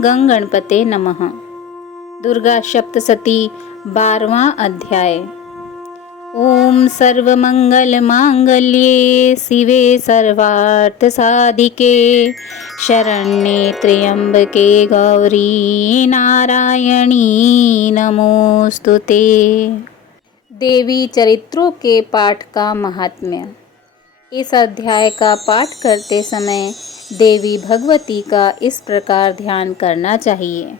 गं गणपते नमः। दुर्गा सप्तशती 12वां अध्याय। ओम सर्वमंगल मांगल्ये शिवे सर्वार्थ साधिके शरण्ये त्र्यंबके गौरी नारायणी नमोस्तुते। देवी चरित्रों के पाठ का महात्म्य। इस अध्याय का पाठ करते समय देवी भगवती का इस प्रकार ध्यान करना चाहिए।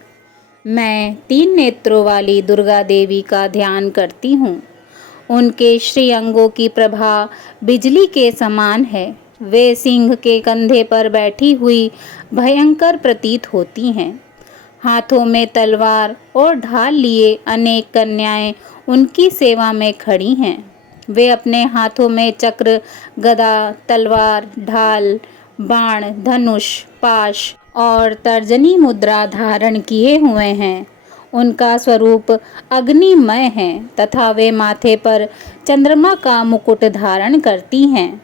मैं 3 नेत्रों वाली दुर्गा देवी का ध्यान करती हूँ। उनके श्री अंगों की प्रभा बिजली के समान है। वे सिंह के कंधे पर बैठी हुई भयंकर प्रतीत होती हैं। हाथों में तलवार और ढाल लिए अनेक कन्याएं उनकी सेवा में खड़ी हैं। वे अपने हाथों में चक्र, गदा, तलवार, ढाल, बाण, धनुष, पाश और तर्जनी मुद्रा धारण किए हुए हैं। उनका स्वरूप अग्निमय है तथा वे माथे पर चंद्रमा का मुकुट धारण करती हैं।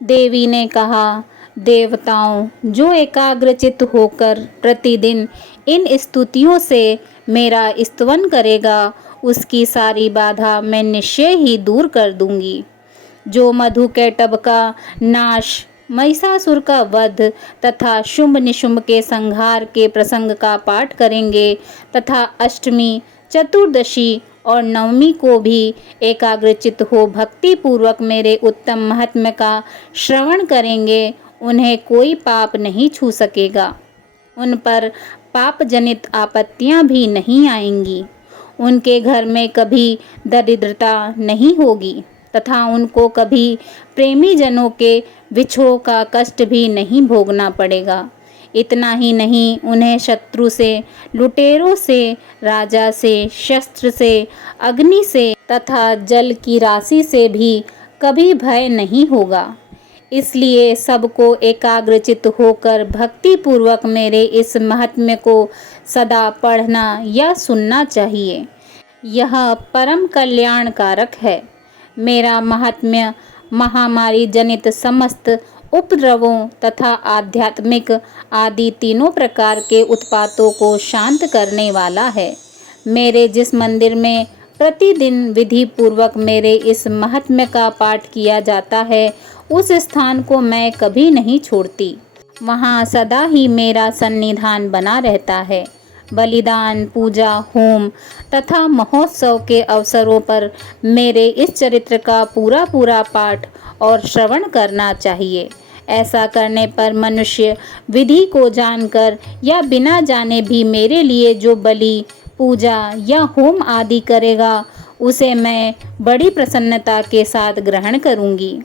देवी ने कहा, देवताओं, जो एकाग्रचित्त होकर प्रतिदिन इन स्तुतियों से मेरा स्तवन करेगा, उसकी सारी बाधा मैं निश्चय ही दूर कर दूंगी। जो मधुकैटभ का नाश, महिषासुर का वध तथा शुंभ निशुंभ के संहार के प्रसंग का पाठ करेंगे तथा अष्टमी, चतुर्दशी और नवमी को भी एकाग्रचित्त हो भक्ति पूर्वक मेरे उत्तम महात्म्य का श्रवण करेंगे, उन्हें कोई पाप नहीं छू सकेगा। उन पर पाप जनित आपत्तियां भी नहीं आएंगी। उनके घर में कभी दरिद्रता नहीं होगी तथा उनको कभी प्रेमी जनों के विछोह का कष्ट भी नहीं भोगना पड़ेगा। इतना ही नहीं, उन्हें शत्रु से, लुटेरों से, राजा से, शस्त्र से, अग्नि से तथा जल की राशि से भी कभी भय नहीं होगा। इसलिए सबको एकाग्रचित्त होकर भक्ति पूर्वक मेरे इस महात्म्य को सदा पढ़ना या सुनना चाहिए। यह परम कल्याणकारक है। मेरा महात्म्य महामारी जनित समस्त उपद्रवों तथा आध्यात्मिक आदि तीनों प्रकार के उत्पातों को शांत करने वाला है। मेरे जिस मंदिर में प्रतिदिन विधि पूर्वक मेरे इस महात्म्य का पाठ किया जाता है, उस स्थान को मैं कभी नहीं छोड़ती। वहाँ सदा ही मेरा सन्निधान बना रहता है। बलिदान, पूजा, होम तथा महोत्सव के अवसरों पर मेरे इस चरित्र का पूरा पूरा पाठ और श्रवण करना चाहिए। ऐसा करने पर मनुष्य विधि को जानकर या बिना जाने भी मेरे लिए जो बलि, पूजा या होम आदि करेगा, उसे मैं बड़ी प्रसन्नता के साथ ग्रहण करूंगी।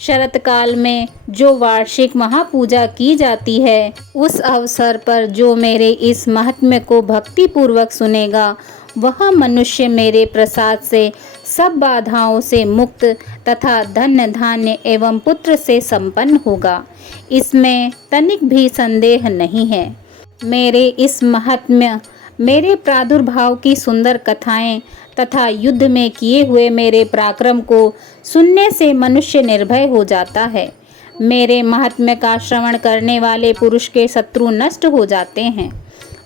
शरत काल में जो वार्षिक महापूजा की जाती है, उस अवसर पर जो मेरे इस महात्म्य को भक्ति पूर्वक सुनेगा, वह मनुष्य मेरे प्रसाद से सब बाधाओं से मुक्त तथा धन धान्य एवं पुत्र से संपन्न होगा। इसमें तनिक भी संदेह नहीं है। मेरे इस महात्म्य, मेरे प्रादुर्भाव की सुंदर कथाएं तथा युद्ध में किए हुए मेरे पराक्रम को सुनने से मनुष्य निर्भय हो जाता है। मेरे महात्म्य का श्रवण करने वाले पुरुष के शत्रु नष्ट हो जाते हैं।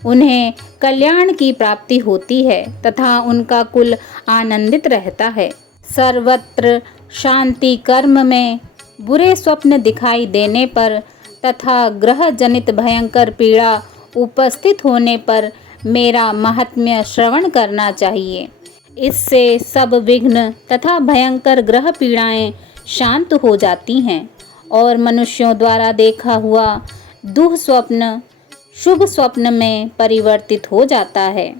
उन्हें कल्याण की प्राप्ति होती है तथा उनका कुल आनंदित रहता है। सर्वत्र शांति, कर्म में बुरे स्वप्न दिखाई देने पर तथा ग्रह जनित भयंकर पीड़ा उपस्थित होने पर मेरा महात्म्य श्रवण करना चाहिए। इससे सब विघ्न तथा भयंकर ग्रह पीड़ाएं शांत हो जाती हैं और मनुष्यों द्वारा देखा हुआ दुःस्वप्न शुभ स्वप्न में परिवर्तित हो जाता है।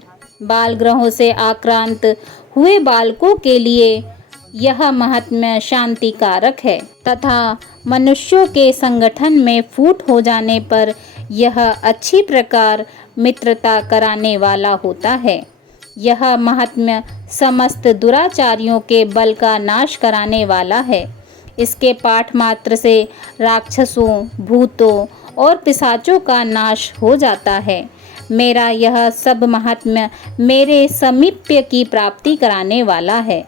बाल ग्रहों से आक्रांत हुए बालकों के लिए यह महात्म्य शांतिकारक है तथा मनुष्यों के संगठन में फूट हो जाने पर यह अच्छी प्रकार मित्रता कराने वाला होता है। यह महात्म्य समस्त दुराचारियों के बल का नाश कराने वाला है। इसके पाठ मात्र से राक्षसों, भूतों और पिशाचों का नाश हो जाता है। मेरा यह सब महात्म्य मेरे समीप्य की प्राप्ति कराने वाला है।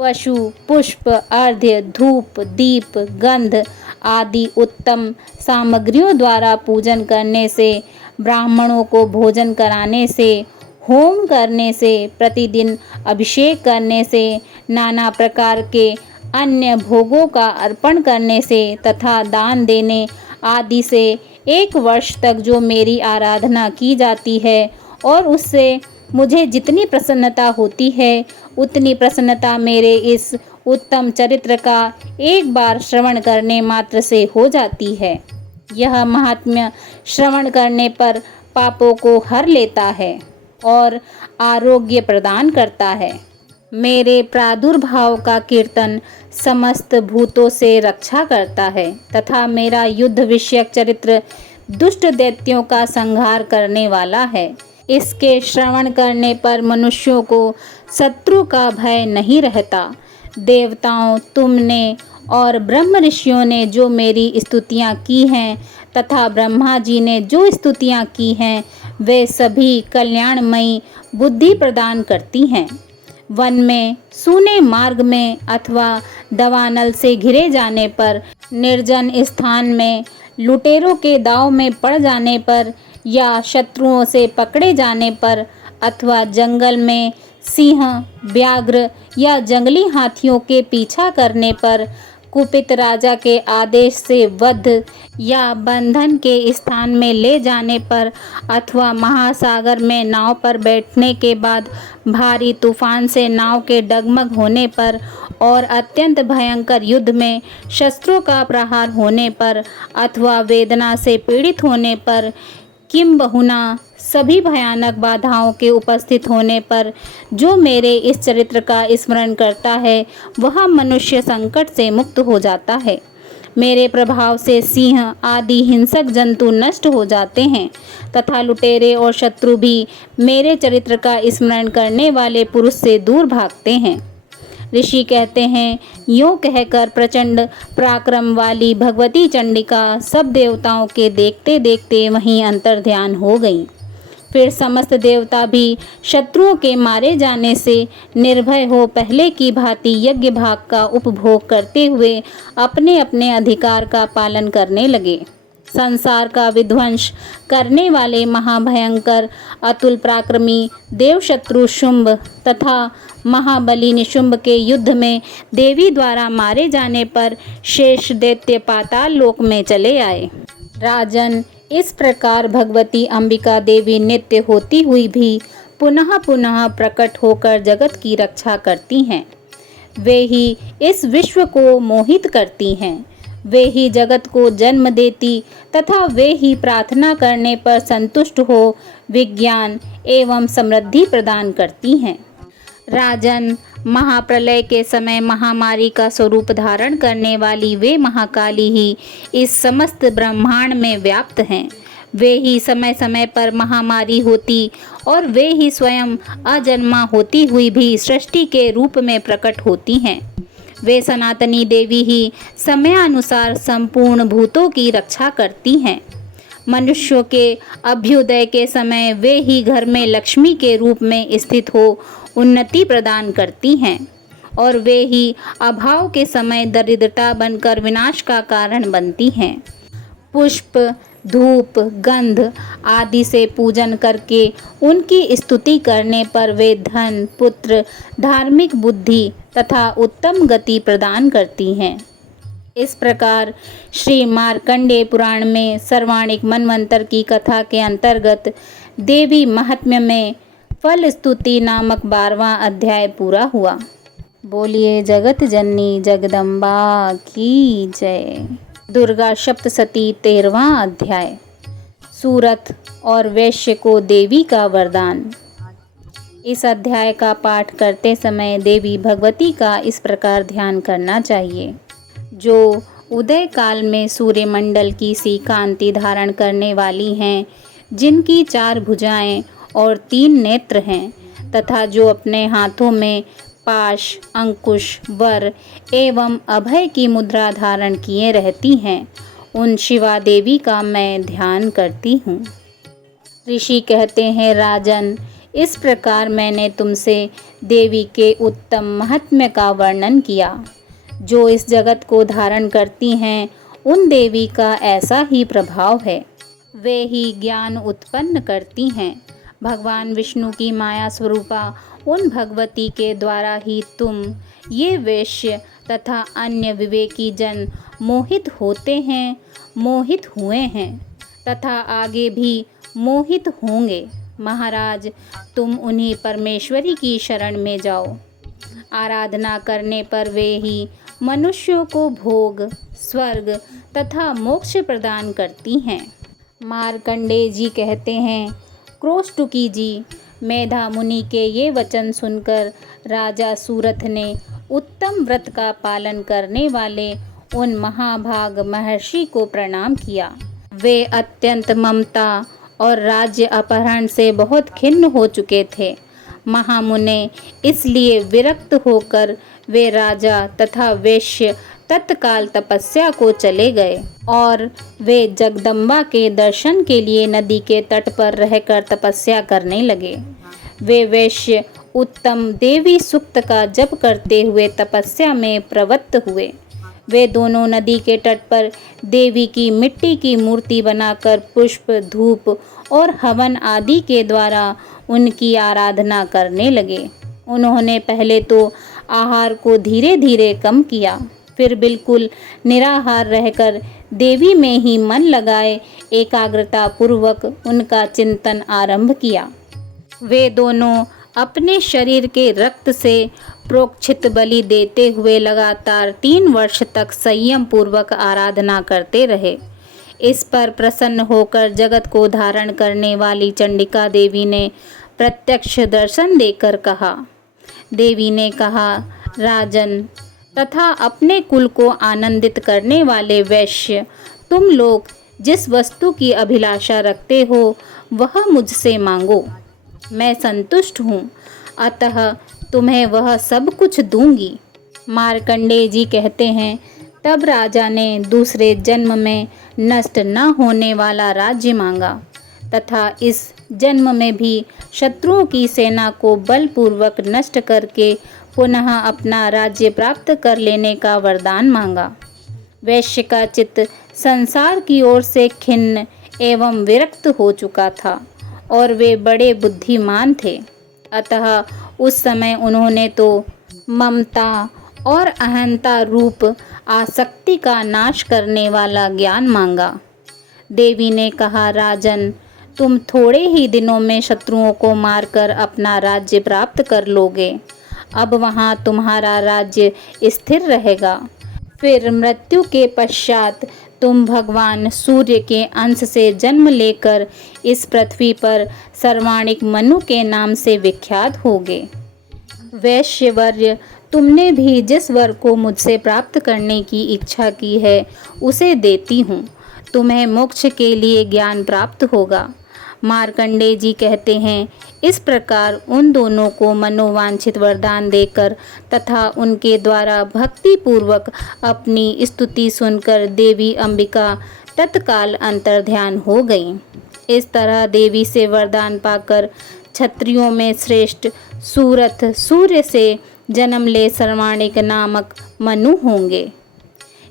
पशु, पुष्प, अर्घ्य, धूप, दीप, गंध आदि उत्तम सामग्रियों द्वारा पूजन करने से ब्राह्मणों को भोजन कराने से, होम करने से, प्रतिदिन अभिषेक करने से, नाना प्रकार के अन्य भोगों का अर्पण करने से तथा दान देने आदि से 1 वर्ष तक जो मेरी आराधना की जाती है और उससे मुझे जितनी प्रसन्नता होती है उतनी प्रसन्नता मेरे इस उत्तम चरित्र का एक बार श्रवण करने मात्र से हो जाती है। यह महात्म्य श्रवण करने पर पापों को हर लेता है और आरोग्य प्रदान करता है। मेरे प्रादुर्भाव का कीर्तन समस्त भूतों से रक्षा करता है तथा मेरा युद्ध विषयक चरित्र दुष्ट दैत्यों का संहार करने वाला है। इसके श्रवण करने पर मनुष्यों को शत्रु का भय नहीं रहता। देवताओं, तुमने और ब्रह्म ऋषियों ने जो मेरी स्तुतियाँ की हैं तथा ब्रह्मा जी ने जो स्तुतियाँ की हैं वे सभी कल्याणमयी बुद्धि प्रदान करती हैं। वन में, सूने मार्ग में अथवा दवानल से घिरे जाने पर, निर्जन स्थान में, लुटेरों के दाव में पड़ जाने पर या शत्रुओं से पकड़े जाने पर अथवा जंगल में सिंह, व्याघ्र या जंगली हाथियों के पीछा करने पर, कुपित राजा के आदेश से वध या बंधन के स्थान में ले जाने पर अथवा महासागर में नाव पर बैठने के बाद भारी तूफान से नाव के डगमग होने पर और अत्यंत भयंकर युद्ध में शस्त्रों का प्रहार होने पर अथवा वेदना से पीड़ित होने पर, किंबहुना सभी भयानक बाधाओं के उपस्थित होने पर जो मेरे इस चरित्र का स्मरण करता है वह मनुष्य संकट से मुक्त हो जाता है। मेरे प्रभाव से सिंह आदि हिंसक जंतु नष्ट हो जाते हैं तथा लुटेरे और शत्रु भी मेरे चरित्र का स्मरण करने वाले पुरुष से दूर भागते हैं। ऋषि कहते हैं, यूँ कहकर प्रचंड पराक्रम वाली भगवती चंडिका सब देवताओं के देखते देखते वहीं अंतर्ध्यान हो गई। फिर समस्त देवता भी शत्रुओं के मारे जाने से निर्भय हो पहले की भांति यज्ञ भाग का उपभोग करते हुए अपने अपने अधिकार का पालन करने लगे। संसार का विध्वंस करने वाले महाभयंकर अतुल पराक्रमी देवशत्रु शुंभ तथा महाबली निशुंभ के युद्ध में देवी द्वारा मारे जाने पर शेष दैत्य पाताल लोक में चले आए। राजन, इस प्रकार भगवती अंबिका देवी नित्य होती हुई भी पुनः पुनः प्रकट होकर जगत की रक्षा करती हैं। वे ही इस विश्व को मोहित करती हैं। वे ही जगत को जन्म देती तथा वे ही प्रार्थना करने पर संतुष्ट हो विज्ञान एवं समृद्धि प्रदान करती हैं। राजन, महाप्रलय के समय महामारी का स्वरूप धारण करने वाली वे महाकाली ही इस समस्त ब्रह्मांड में व्याप्त हैं। वे ही समय समय पर महामारी होती और वे ही स्वयं अजन्मा होती हुई भी सृष्टि के रूप में प्रकट होती हैं। वे सनातनी देवी ही समयानुसार संपूर्ण भूतों की रक्षा करती हैं। मनुष्यों के अभ्युदय के समय वे ही घर में लक्ष्मी के रूप में स्थित हो उन्नति प्रदान करती हैं और वे ही अभाव के समय दरिद्रता बनकर विनाश का कारण बनती हैं। पुष्प, धूप, गंध आदि से पूजन करके उनकी स्तुति करने पर वे धन, पुत्र, धार्मिक बुद्धि तथा उत्तम गति प्रदान करती हैं। इस प्रकार श्री मार्कंडेय पुराण में सर्वाणिक मनवंतर की कथा के अंतर्गत देवी महात्म्य में फल स्तुति नामक 12वां अध्याय पूरा हुआ। बोलिए जगत जननी जगदम्बा की जय। दुर्गा सप्तशती 13वां अध्याय। सूरत और वैश्य को देवी का वरदान। इस अध्याय का पाठ करते समय देवी भगवती का इस प्रकार ध्यान करना चाहिए। जो उदय काल में सूर्यमंडल की सी कांति धारण करने वाली हैं, जिनकी 4 भुजाएं और 3 नेत्र हैं तथा जो अपने हाथों में पाश, अंकुश, वर एवं अभय की मुद्रा धारण किए रहती हैं, उन शिवा देवी का मैं ध्यान करती हूँ। ऋषि कहते हैं, राजन, इस प्रकार मैंने तुमसे देवी के उत्तम महात्म्य का वर्णन किया। जो इस जगत को धारण करती हैं उन देवी का ऐसा ही प्रभाव है। वे ही ज्ञान उत्पन्न करती हैं। भगवान विष्णु की माया स्वरूपा उन भगवती के द्वारा ही तुम ये वैश्य तथा अन्य विवेकी जन मोहित होते हैं, मोहित हुए हैं तथा आगे भी मोहित होंगे। महाराज, तुम उन्हीं परमेश्वरी की शरण में जाओ। आराधना करने पर वे ही मनुष्यों को भोग, स्वर्ग तथा मोक्ष प्रदान करती हैं। मार्कंडेय जी कहते हैं, क्रोष्टुकी जी, मेधा मुनि के ये वचन सुनकर राजा सूरथ ने उत्तम व्रत का पालन करने वाले उन महाभाग महर्षि को प्रणाम किया। वे अत्यंत ममता और राज्य अपहरण से बहुत खिन्न हो चुके थे। महामुने इसलिए विरक्त होकर वे राजा तथा वैश्य तत्काल तपस्या को चले गए और वे जगदम्बा के दर्शन के लिए नदी के तट पर रहकर तपस्या करने लगे। वे वैश्य उत्तम देवी सूक्त का जप करते हुए तपस्या में प्रवृत्त हुए। वे दोनों नदी के तट पर देवी की मिट्टी की मूर्ति बनाकर पुष्प, धूप और हवन आदि के द्वारा उनकी आराधना करने लगे। उन्होंने पहले तो आहार को धीरे धीरे कम किया, फिर बिल्कुल निराहार रहकर देवी में ही मन लगाए एकाग्रता पूर्वक उनका चिंतन आरंभ किया। वे दोनों अपने शरीर के रक्त से प्रोक्षित बलि देते हुए लगातार 3 वर्ष तक संयम पूर्वक आराधना करते रहे। इस पर प्रसन्न होकर जगत को धारण करने वाली चंडिका देवी ने प्रत्यक्ष दर्शन देकर कहा। देवी ने कहा, राजन तथा अपने कुल को आनंदित करने वाले वैश्य, तुम लोग जिस वस्तु की अभिलाषा रखते हो वह मुझसे मांगो, मैं संतुष्ट हूँ, अतः तुम्हें वह सब कुछ दूंगी। मार्कंडेय जी कहते हैं, तब राजा ने दूसरे जन्म में नष्ट न होने वाला राज्य मांगा तथा इस जन्म में भी शत्रुओं की सेना को बलपूर्वक नष्ट करके पुनः अपना राज्य प्राप्त कर लेने का वरदान मांगा। वैश्य का चित्त संसार की ओर से खिन्न एवं विरक्त हो चुका था और वे बड़े बुद्धिमान थे, अतः उस समय उन्होंने तो ममता और अहंता रूप आसक्ति का नाश करने वाला ज्ञान मांगा। देवी ने कहा, राजन, तुम थोड़े ही दिनों में शत्रुओं को मारकर अपना राज्य प्राप्त कर लोगे। अब वहाँ तुम्हारा राज्य स्थिर रहेगा। फिर मृत्यु के पश्चात तुम भगवान सूर्य के अंश से जन्म लेकर इस पृथ्वी पर सर्वाणिक मनु के नाम से विख्यात होगे। वैश्यवर्य, तुमने भी जिस वर को मुझसे प्राप्त करने की इच्छा की है उसे देती हूँ। तुम्हें मोक्ष के लिए ज्ञान प्राप्त होगा। मार्कंडेय जी कहते हैं, इस प्रकार उन दोनों को मनोवांछित वरदान देकर तथा उनके द्वारा भक्ति पूर्वक अपनी स्तुति सुनकर देवी अंबिका तत्काल अंतर्ध्यान हो गईं। इस तरह देवी से वरदान पाकर क्षत्रियों में श्रेष्ठ सूरथ सूर्य से जन्म ले सर्वाणिक नामक मनु होंगे।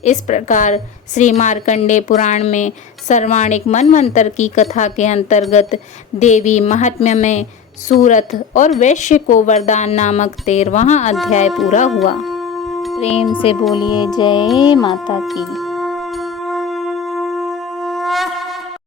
इस प्रकार श्री मार्कंडेय पुराण में सर्वाणिक मनवंतर की कथा के अंतर्गत देवी महात्म्य में सूरथ और वैश्य को वरदान नामक 13वां अध्याय पूरा हुआ। प्रेम से बोलिए जय माता की।